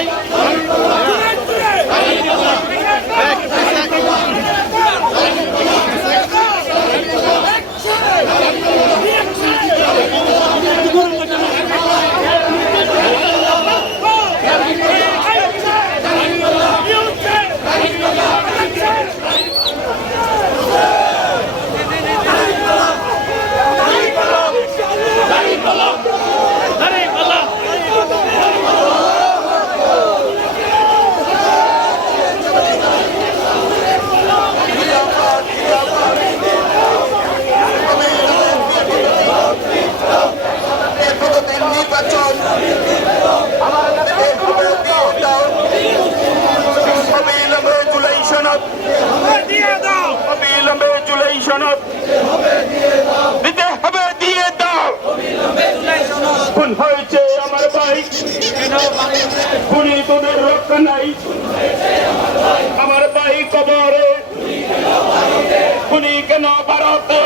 চাই খুন হয়েছে আমার ভাই। খুনি তোদের রক্ষা নাই। আমার ভাই কবরে। খুনি কেন ভারতে?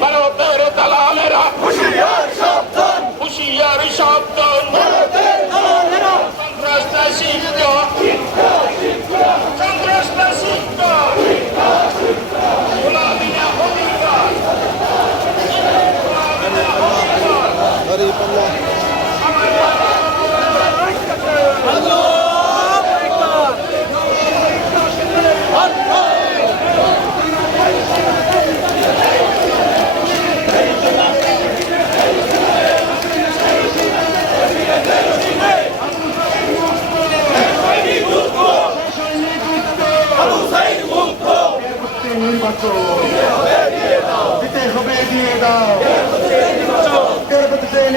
ভারতের দালালেরা। হুশিয়ার সাবধান হুশিয়ার সাবধান সন্ত্রাস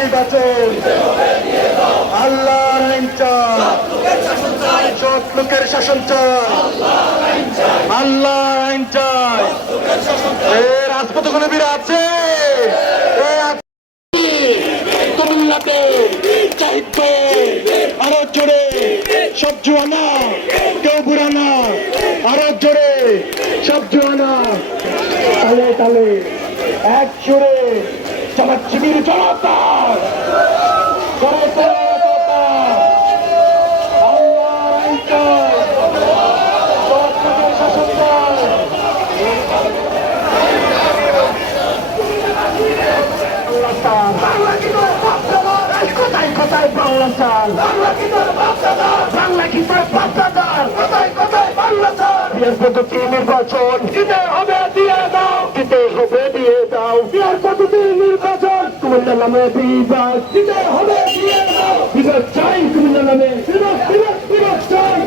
নির্বাচন। আল্লাহর আইন চাই সৎ লোকের শাসন চাই। আল্লাহর আইন চাই এ কোনো বীর আছে। আরও জোরে সব জোয়ানা, কেউ বুড়ানা আরও জোরে সব জোয়ানা। তালে তালে, এক জোরে সমাজ শিবির জনতা? কোথায় বাংলা চাল? বাংলা কি তোর বাপদাদার? বাংলা কি তোর বাপদাদার? কোথায় কোথায় বাংলা চাল? পদ্ধতি নির্বাচন। দিতে হবে নামে বিভাগ দিতে হবে বিভাগ চাই কুমিল্লা নামে। চাই।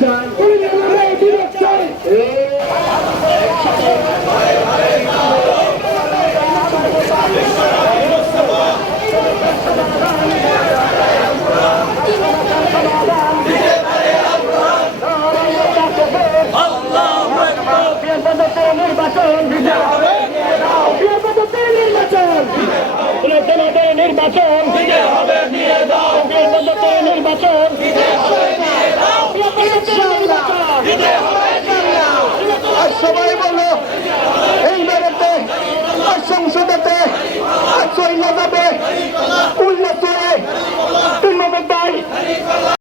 চাই। কুমিল্লা চাই। এই নির্বাচন নির্বাচন নির্বাচন। নির্বাচন।